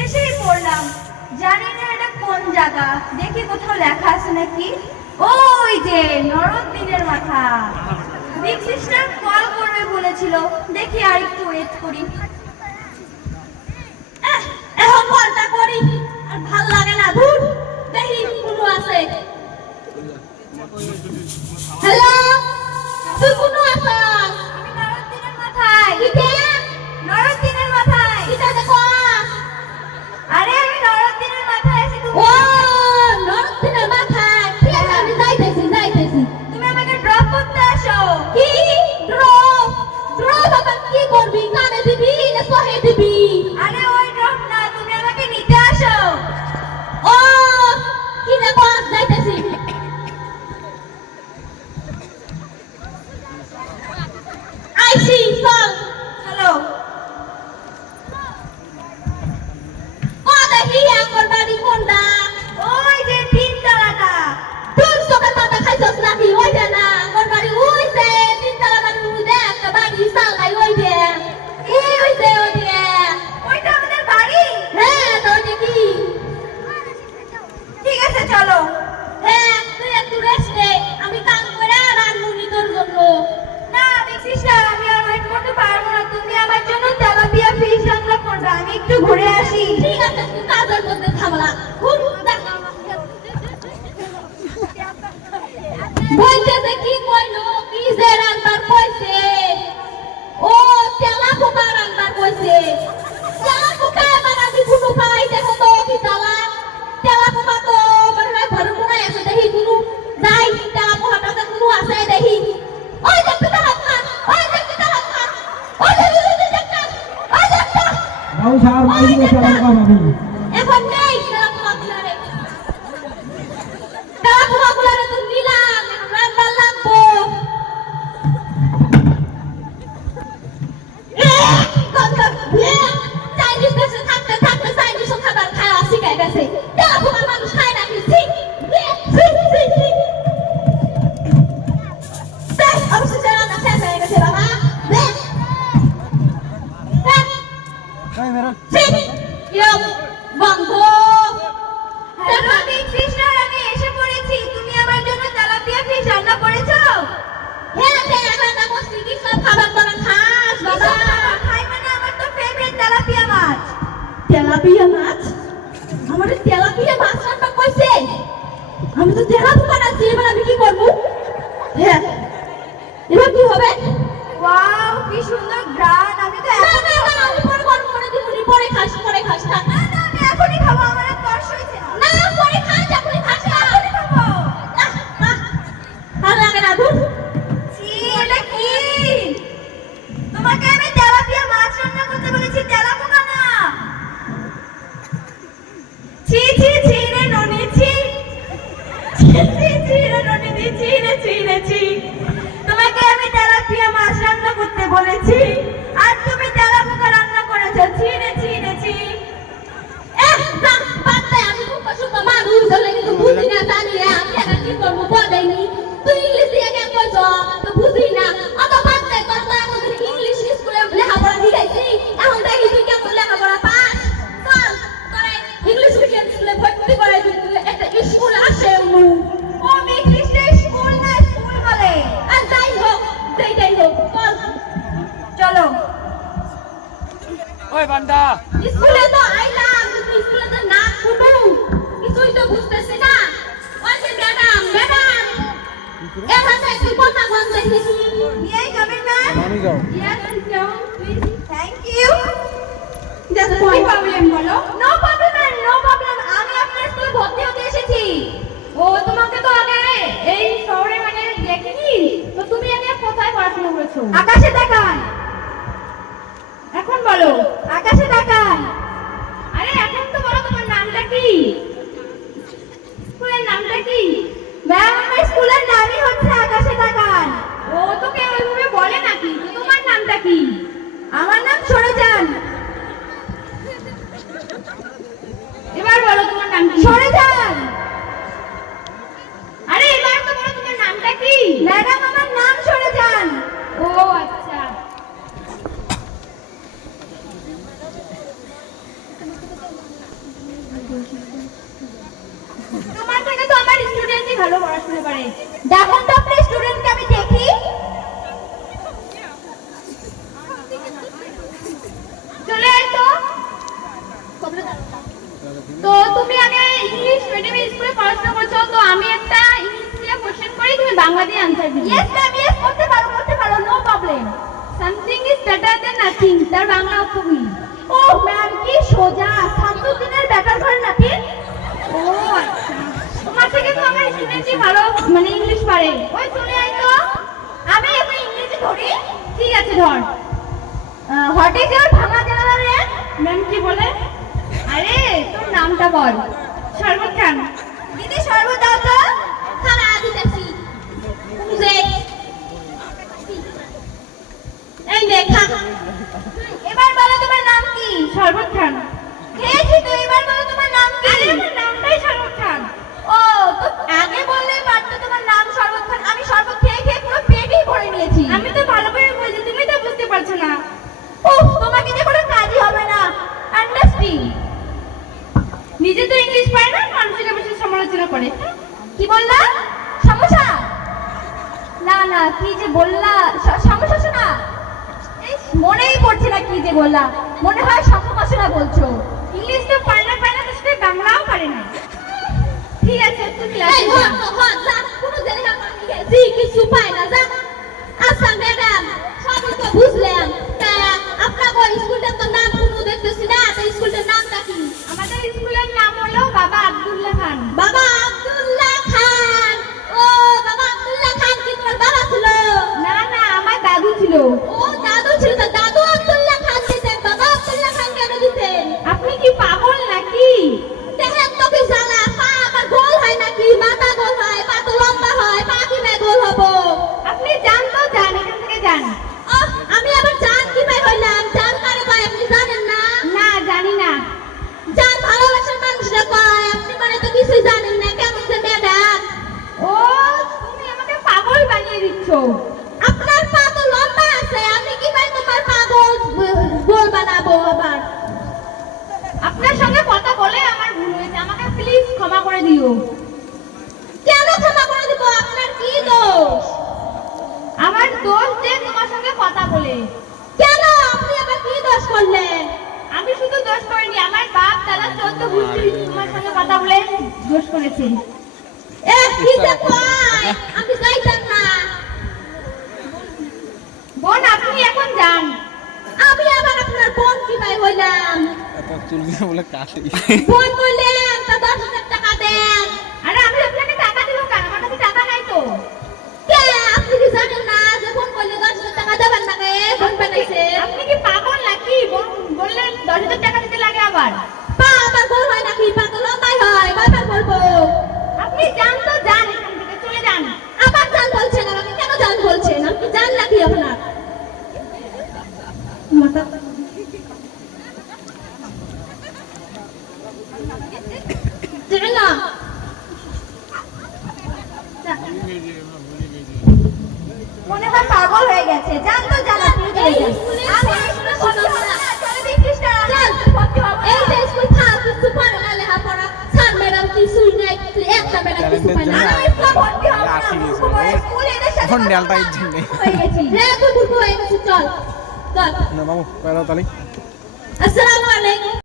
এসেই পড়লাম, জানি না এটা কোন জায়গা, দেখি কোথাও লেখা আছে নাকি। ওই যে নরদিনের মাথা, বিগ সিস্টার কল করবে বলেছিল, দেখি আর একটু ওয়েট করি। এখন কলটা করি, আর ভাল লাগে না, ধুর, দেখি কোনো আছে। হ্যালো, তুই কোনো আছিস? আমি নরদিনের মাথায়। নরদিনের মাথায় দেখো। আরে আমি নরদিনের মাথায় আছি। ও নরদিনের মাথায়, ঠিক আছে আমি যাইতেছি। তুমি আমাকে ড্রপ করতে আসো। কি ড্রপ? আবার কি করবি? কানে দিবি না সহে দিবি? আরে ওই ড্রপ না, তুমি আমাকে নিতে আসো। ও কি রে বস, যাইতেছি। আইসি, চলো। দেখি আমার বাড়ি কোনটা? ওই যে তিনতলাটা। তুই চোখের পাতা খাইছস নাকি? ওইটা না, আমার বাড়ি ওই যে তিনতলা বাড়ি, ওই যে একটা বাড়ি সালাই, ওই যে ওইটা আমাদের বাড়ি। হ্যাঁ, তো ওইটা কি? ঠিক আছে চলো। হ্যাঁ, তুই একটু রেস্ট নে, আমি কাম করে রান্নুনি তোর জন্য। না বিগ সিস্টার, আমি আর ওয়েট করতে পারবো না, তুমি আমার জন্য তেলাপিয়া ফিশ রান্না করবে, আমি একটু ঘুরে আসি। ঠিক আছে, তুই কাজের মধ্যে থামলা। বলতেছে কি কইলো, কি যে রান্নার কইছে? ও তেলা পোকা রান্নার কইছে। তেলা পোকা বানাবি কোনো পাই, দেখো তো কি তেলা পোকা তো মানে ঘরে কোনায় আছে, দেখি কোনো যাই তেলা পোকাটা কোনো আছে দেখি। ওই দেখতে তেলা পোকা, ওই দেখতে তেলা পোকা, ওই দেখতে, ওই দেখতে। বাবু সার মাইরি গেছে আমার বাবা। এখন নেই তেলা পোকা গুলারে। তেলা পোকা গুলারে তো নিলাম, রান্না লাগবো। চাইনিজ দেশে থাকতে থাকতে চাইনিজ খাবার খাওয়া শিখাই গেছে। তেলা পোকা মানুষ খায় নাকি? অবশেষে রান্না শেষ হয়ে গেছে বাবা। বন্ধ। বিগ সিস্টার, আমি এসে পড়েছি, তুমি আমার জন্য তেলাপিয়া ফিশ রান্না করেছো? হ্যাঁ, রান্না করছি। কি সব খাবার তোরা খাস বাবা? খাই মানে আমার তো ফেভারিট তেলাপিয়া মাছ। তেলাপিয়া মাছ? আমারে তেলাপিয়া মাছ রান্না কইছে? আমি তো তেলা পোকা রাখছি, এবার আমি কি করব? হ্যাঁ, এবার কি হবে? ওয়াও, কি সুন্দর গ্রান। আমি তো না, আমি পরে গরম করে দিব, পরে খাস না। না, আমি এখনই খাবো, আমার আর তরস হইছে না। না, পরে খাস, এখনই খাস না। এখনই খাবো। ভালো লাগে না, ধুর। ছি, এটা কি? তোমাকে আমি তেলাপিয়া মাছ রান্না করতে বলেছি, তেলা পোকা না। ছি রে ননি, ছি রে ননি, ছি। তোমাকে আমি তেলাপিয়া মাছ রান্না করতে বলেছি, আর তুমি তেলা পোকা রান্না করেছো। ছি রে। আমি খুব পছন্দ মানুষ হলে কিন্তু বুঝি না, জানি না আমি এখন কি করবো বলেনি। তুই ইংলিশ দিয়ে কেন কইছ? তো বুঝি না। অত বাদ দে, তোর তো আমাদের ইংলিশ স্কুলে লেখাপড়া শিখাইছি, এখন দেখি তুই কেমন লেখাপড়া পাস। চল, তোরা ইংলিশ মিডিয়াম স্কুলে ভর্তি করাই দিই, একটা স্কুল আসে। ও বিগ সিস্টার স্কুল না, স্কুল বলে। আর যাই হোক, চলো। ওই বান্দা, স্কুলে তো আইলাম, স্কুলে তো না শুনু, কিছুই তো বুঝতেছি না। ওই যে ম্যাডাম, এখানে একটু কথা বলতে দিছি। এই কমেন্ট ম্যাম, আমি যাও। ইয়েস যাও প্লিজ, থ্যাংক ইউ। জাস্ট কি প্রবলেম বলো? নো প্রবলেম, আমি আপনার স্কুলে ভর্তি হতে এসেছি। ও তোমাকে তো আগে এই শহরে মানে দেখিনি, তো তুমি আগে কোথায় পড়াশোনা করেছো? আকাশে তাকান। এখন বলো, আকাশে তাকান। আরে এখন তো বলো, তোমার নামটা কি? স্কুলের নামটা কি? ম্যাম, আমার স্কুলের নামই হচ্ছে আকাশে তাকান। ও তোকে ওইভাবে বলে নাকি? তো তোমার নামটা কি? আমার নাম সরেজান। এবার বলো তোমার নাম কি? সরেজান। আরে এবার তো বলো তোমার নামটা কি? ম্যাডাম, আমার নাম সরেজান। তার বাংলা কবি। ও ম্যাম কি সোজা, শামসুদ্দিনের বেকার ঘর নাকি? ও আচ্ছা, তোমার থেকে তো আমার শুনেছি ভালো মানে ইংলিশ পারে। ওই চলে আয় তো, আমি এখন ইংরেজি ধরি। ঠিক আছে ধর। হোয়াট ইজ ইওর ভাঙা জেনারেল? ম্যাম কি বলে? আরে তোর নামটা বল। শরবত খান। দিদি শরবত দাও তো। খানা দিতেছি। এই দেখা, এবার বলো তোমার নাম কি? শরবত খান। খেয়েছি তো, এবার বলো তোমার নাম কি? আরে আমার নামটাই শরবত খান। ও তো আগে বললে পারতো তোমার নাম শরবত খান। আমি শরবত খেয়ে খেয়ে পুরো পেটই ভরে নিয়েছি। আমি তো ভালো করে বলছি, তুমি তো বুঝতে পারছো না। ওহ, তোমাকে দিয়ে কোনো কাজই হবে না। আন্ডারস্ট্যান্ড। নিজে তো ইংলিশ পারে না, মানুষের বেশি সমালোচনা করে। কি বললা? সমস্যা? না না, কি যে বললা, সমস্যা না। মনেই পড়ছে না কি যে বললা, মনে হয় সমস্যা বলছো। ইংলিশ তো পারে না তার সাথে বাংলাও পারে না। ঠিক আছে তুই ক্লাসে যা। কোনো জানি না জি কিছু পায় না যা। আচ্ছা ম্যাডাম, সবই তো বুঝলাম। তা আপনাদের স্কুলটার তো নাম কোনো দেখতেছি না, তো স্কুলটার নামটা কি? আমাদের স্কুলের নাম হলো বাবা আব্দুল্লাহ খান। বাবা আব্দুল্লাহ খান। ও বাবা আব্দুল্লাহ খান কি তোমার বাবা ছিল? না না, আমার দাদু ছিল। ও দাদু ছিল, তো দাদু আব্দুল্লাহ খান দিতেন, বাবা আব্দুল্লাহ খান কেন দিতেন? আপনি কি পাগল নাকি? দেখেন তো কি জানা, পা আমার গোল হয় নাকি? মাথা গোল হয়, পা তো লম্বা হয়, পা কি গোল হবো? আপনি জান তো জান, এখান থেকে যান। আমি আবার জান কি ভাই হইলাম? জান কারে কয় আপনি জানেন না? না জানি না। জান ভালোবাসার মানুষরা কয়, আপনি মানে তো কিছুই জানেন না। কেমন যে ম্যাডাম? ও তুমি আমাকে পাগল বানিয়ে দিচ্ছ। আপনার পা তো লম্বা আছে, আমি কি ভাই তোমার পা গোল বানাবো আবার? আপনার সঙ্গে কথা বলে আমার ভুল হয়েছে, আমাকে প্লিজ ক্ষমা করে দিও। কেন ক্ষমা করে দিব? আপনার কি দোষ? আমার দোষ যে তোমার সঙ্গে কথা বলে। কেন আপনি আবার কি দোষ করলেন? আমি শুধু দোষ করিনি, আমার বাপ দাদা 14 গোষ্ঠী তোমার সঙ্গে কথা বলে দোষ করেছে। কি যে কয়, আমি যাইতাম না। বোন আপনি এখন যান। আমি আবার আপনার বোন কি ভাই হইলাম? চুলগুলো বলে কাটে। বোন বললেন তা 10,000 টাকা দেন। আরে আমি আপনাকে টাকা দিব কেন? আমার কাছে টাকা নাই তো। কে আপনি কি জানেন না যে বোন বললে 10,000 টাকা দেবেন না? কে বোন বানাইছে? আপনি কি পাগল নাকি? বোন বললে 10,000 টাকা দিতে লাগে আবার? পা আবার গোল হয় নাকি? পা তো লম্বাই হয়, কয়বার বলবো? আপনি যান তো যান, এখান থেকে চলে যান। আবার যান বলছেন, আমাকে কেন যান বলছেন? আপনি যান নাকি আপনার মাথা? না মনে হয় পাগল হয়ে গেছে। জান তো জান, আপনি চলে যান। আমি স্কুলে ভর্তি হব না। চলে দিচ্ছিস না? চল ভর্তি হব। এই যে স্কুল থাক, কিছু পারে না লেখাপড়া। স্যার ম্যাডাম কিছুই নাই, একটা ম্যাডাম কিছু পায় না। আমি স্কুলে ভর্তি হব না। স্কুলে এদের সাথে এখন ডেলটা ইজ্জত নেই। হয়ে গেছি। রে তুই বুড়ো হয়ে গেছিস, চল চল। না বাবু, পেরো তালি। আসসালামু আলাইকুম।